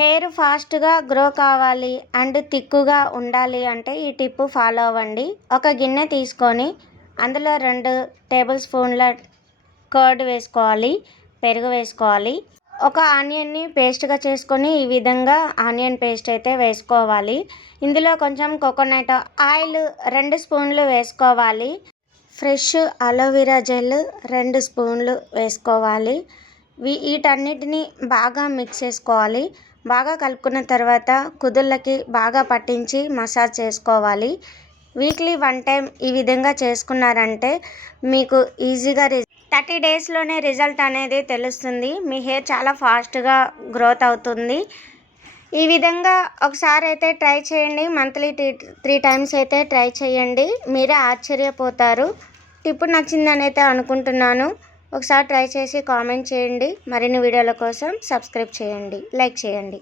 Hair ఫాస్ట్గా grow కావాలి and థిక్గా ఉండాలి అంటే ఈ టిప్ ఫాలో అవ్వండి. ఒక గిన్నె తీసుకొని అందులో 2 టేబుల్ స్పూన్ల కర్డ్ వేసుకోవాలి, పెరుగు వేసుకోవాలి. ఒక ఆనియన్ని పేస్ట్గా చేసుకొని ఈ విధంగా ఆనియన్ పేస్ట్ అయితే వేసుకోవాలి. ఇందులో కొంచెం కోకోనట్ ఆయిల్ 2 స్పూన్లు వేసుకోవాలి. ఫ్రెష్ అలోవెరా జెల్ 2 స్పూన్లు వేసుకోవాలి. వీటన్నిటిని బాగా మిక్స్ చేసుకోవాలి. బాగా కలుపుకున్న తర్వాత కుదుళ్ళకి బాగా పట్టించి మసాజ్ చేసుకోవాలి. వీక్లీ 1 టైం ఈ విధంగా చేసుకున్నారంటే మీకు ఈజీగా 30 డేస్లోనే రిజల్ట్ అనేది తెలుస్తుంది. మీ హెయిర్ చాలా ఫాస్ట్గా గ్రోత్ అవుతుంది. ఈ విధంగా ఒకసారి అయితే ట్రై చేయండి. మంత్లీ 3 టైమ్స్ అయితే ట్రై చేయండి. మీరే ఆశ్చర్యపోతారు. టిప్ నచ్చిందని అయితే అనుకుంటున్నాను. ఒకసారి ట్రై చేసి కామెంట్ చేయండి. మరిన్ని వీడియోల కోసం సబ్స్క్రైబ్ చేయండి, లైక్ చేయండి.